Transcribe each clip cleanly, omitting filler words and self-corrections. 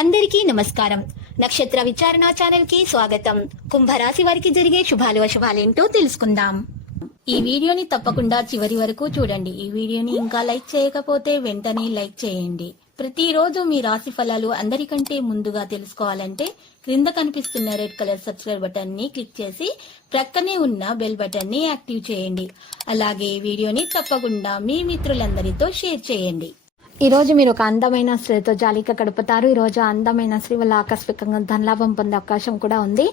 అందరికీ నమస్కారం. నక్షత్ర విచారణ ఛానల్ కి స్వాగతం. కుంభరాశి వారికి జరిగే శుభాలు అశుభాలేంటో తెలుసుకుందాం. ఈ వీడియోని తప్పకుండా చివరి వరకు చూడండి. ఈ వీడియోని ఇంకా లైక్ చేయకపోతే వెంటనే లైక్ చేయండి. ప్రతిరోజు మీ రాశి ఫలాలు అందరికంటే ముందుగా తెలుసుకోవాలంటే క్రింద కనిపిస్తున్న రెడ్ కలర్ సబ్స్క్రైబ్ బటన్ ని క్లిక్ చేసి ప్రక్కనే ఉన్న బెల్ బటన్ ని యాక్టివ్ చేయండి. అలాగే ఈ వీడియోని తప్పకుండా మీ మిత్రులందరితో షేర్ చేయండి. ఈ రోజు మీరు ఒక అందమైన స్త్రీతో జాలీగా గడుపుతారు. ఈ రోజు అందమైన స్త్రీ వల్ల ఆకస్మికంగా ధనలాభం పొందే అవకాశం కూడా ఉంది.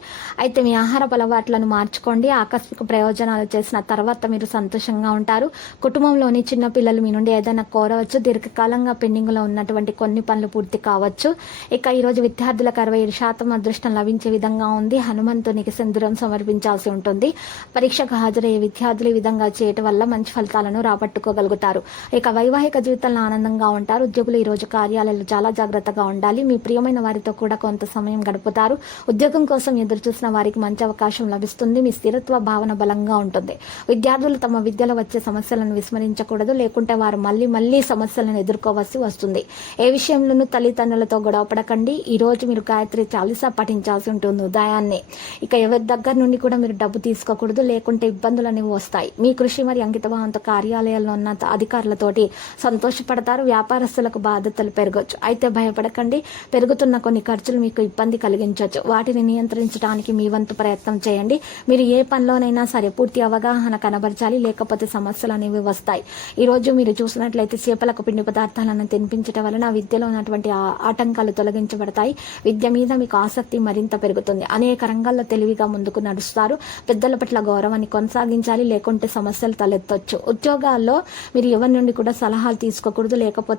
అయితే మీ ఆహార అలవాట్లను మార్చుకోండి. ఆకస్మిక ప్రయోజనాలు చేసిన తర్వాత మీరు సంతోషంగా ఉంటారు. కుటుంబంలోని చిన్న పిల్లలు మీ నుండి ఏదైనా కోరవచ్చు. దీర్ఘకాలంగా పెండింగ్ లో ఉన్నటువంటి కొన్ని పనులు పూర్తి కావచ్చు. ఇక ఈ రోజు విద్యార్థులకు 67% అదృష్టం లభించే విధంగా ఉంది. హనుమంతునికి సింధూరం సమర్పించాల్సి ఉంటుంది. పరీక్షకు హాజరయ్యే విద్యార్థులు ఈ విధంగా చేయటం వల్ల మంచి ఫలితాలను రాబట్టుకోగలుగుతారు. ఇక వైవాహిక జీవితంలో ఆనందంగా ఉంటారు. ఉద్యోగులు ఈ రోజు కార్యాలయంలో చాలా జాగ్రత్తగా ఉండాలి. మీ ప్రియమైన వారితో కూడా కొంత సమయం గడుపుతారు. ఉద్యోగం కోసం ఎదురు చూసిన వారికి మంచి అవకాశం లభిస్తుంది. మీ స్థిరత్వ భావన బలంగా ఉంటుంది. విద్యార్థులు తమ విద్యలో వచ్చే సమస్యలను విస్మరించకూడదు. లేకుంటే వారు మళ్ళీ సమస్యలను ఎదుర్కోవాల్సి వస్తుంది. ఏ విషయంలోనూ తల్లిదండ్రులతో గొడవపడకండి. ఈ రోజు మీరు గాయత్రి చాలీసా పఠించాల్సి ఉంటుంది ఉదయాన్నే. ఇక ఎవరి దగ్గర నుండి కూడా మీరు డబ్బు తీసుకోకూడదు. లేకుంటే ఇబ్బందులు అనేవి వస్తాయి. మీ కృషి మరియు అంకితభావంతో కార్యాలయాల్లో ఉన్న అధికారులతోటి సంతోషపడతారు. వ్యాపారస్తులకు బాధ్యతలు పెరగవచ్చు. అయితే భయపడకండి. పెరుగుతున్న కొన్ని ఖర్చులు మీకు ఇబ్బంది కలిగించవచ్చు. వాటిని నియంత్రించడానికి మీ వంతు ప్రయత్నం చేయండి. మీరు ఏ పనిలోనైనా సరే పూర్తి అవగాహన కనబరచాలి. లేకపోతే సమస్యలు అనేవి వస్తాయి. ఈ రోజు మీరు చూసినట్లయితే చేపలకు పిండి పదార్థాలను తినిపించడం వలన విద్యలో ఉన్నటువంటి ఆటంకాలు తొలగించబడతాయి. విద్య మీద మీకు ఆసక్తి మరింత పెరుగుతుంది. అనేక రంగాల్లో తెలివిగా ముందుకు నడుస్తారు. పెద్దల పట్ల గౌరవాన్ని కొనసాగించాలి. లేకుంటే సమస్యలు తలెత్తవచ్చు. ఉద్యోగాల్లో మీరు ఎవరి నుండి కూడా సలహాలు తీసుకోకూడదు. లేకపోతే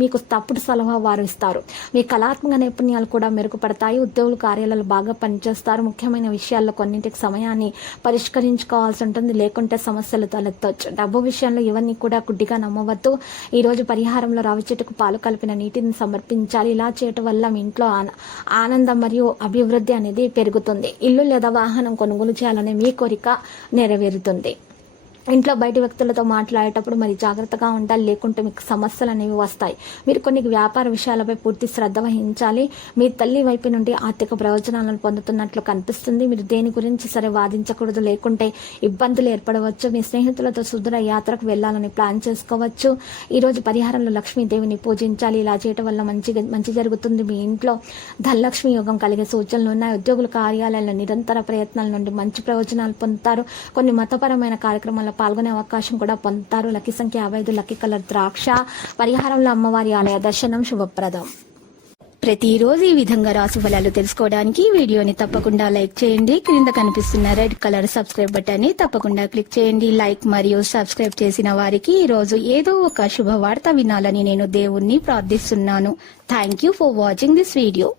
మీకు తప్పుడు సలహా వారు ఇస్తారు. మీ కళాత్మక నైపుణ్యాలు కూడా మెరుగుపడతాయి. ఉద్యోగులు కార్యాలయాలు బాగా పనిచేస్తారు. ముఖ్యమైన విషయాల్లో కొన్నింటికి సమయాన్ని పరిష్కరించుకోవాల్సి ఉంటుంది. లేకుంటే సమస్యలు తలెత్తవచ్చు. డబ్బు విషయంలో ఎవరిని కూడా గుడ్డిగా నమ్మవద్దు. ఈ రోజు పరిహారంలో రావి చెట్టుకు పాలు కలిపిన నీటిని సమర్పించాలి. ఇలా చేయటం వల్ల మీ ఇంట్లో ఆనందం మరియు అభివృద్ధి అనేది పెరుగుతుంది. ఇల్లు లేదా వాహనం కొనుగోలు చేయాలనే మీ కోరిక నెరవేరుతుంది. ఇంట్లో బయట వ్యక్తులతో మాట్లాడేటప్పుడు మరి జాగ్రత్తగా ఉండాలి. లేకుంటే మీకు సమస్యలు అనేవి వస్తాయి. మీరు కొన్ని వ్యాపార విషయాలపై పూర్తి శ్రద్ధ వహించాలి. మీ తల్లి వైపు నుండి ఆర్థిక ప్రయోజనాలను పొందుతున్నట్లు కనిపిస్తుంది. మీరు దేని గురించి సరే వాదించకూడదు. లేకుంటే ఇబ్బందులు ఏర్పడవచ్చు. మీ స్నేహితులతో సుదూర యాత్రకు వెళ్లాలని ప్లాన్ చేసుకోవచ్చు. ఈ రోజు పరిహారంలో లక్ష్మీదేవిని పూజించాలి. ఇలా చేయటం వల్ల మంచి జరుగుతుంది. మీ ఇంట్లో ధనలక్ష్మి యోగం కలిగే సూచనలు ఉన్నాయి. ఉద్యోగుల కార్యాలయాల్లో నిరంతర ప్రయత్నాల నుండి మంచి ప్రయోజనాలు పొందుతారు. కొన్ని మతపరమైన కార్యక్రమాల్లో పాల్గొనే అవకాశం కూడా పొందుతారు. లక్కీ సంఖ్య 55, లక్కీ కలర్ ద్రాక్ష. పరిహారంలో అమ్మవారి ఆలయ దర్శనం శుభప్రదం. ప్రతిరోజు ఈ విధంగా రాశి ఫలాలు తెలుసుకోవడానికి వీడియోని తప్పకుండా లైక్ చేయండి. క్రింద కనిపిస్తున్న రెడ్ కలర్ సబ్స్క్రైబ్ బటన్ ని తప్పకుండా క్లిక్ చేయండి. లైక్ మరియు సబ్స్క్రైబ్ చేసిన వారికి ఈ రోజు ఏదో ఒక శుభవార్త వినాలని నేను దేవుణ్ణి ప్రార్థిస్తున్నాను. Thank you for watching this video.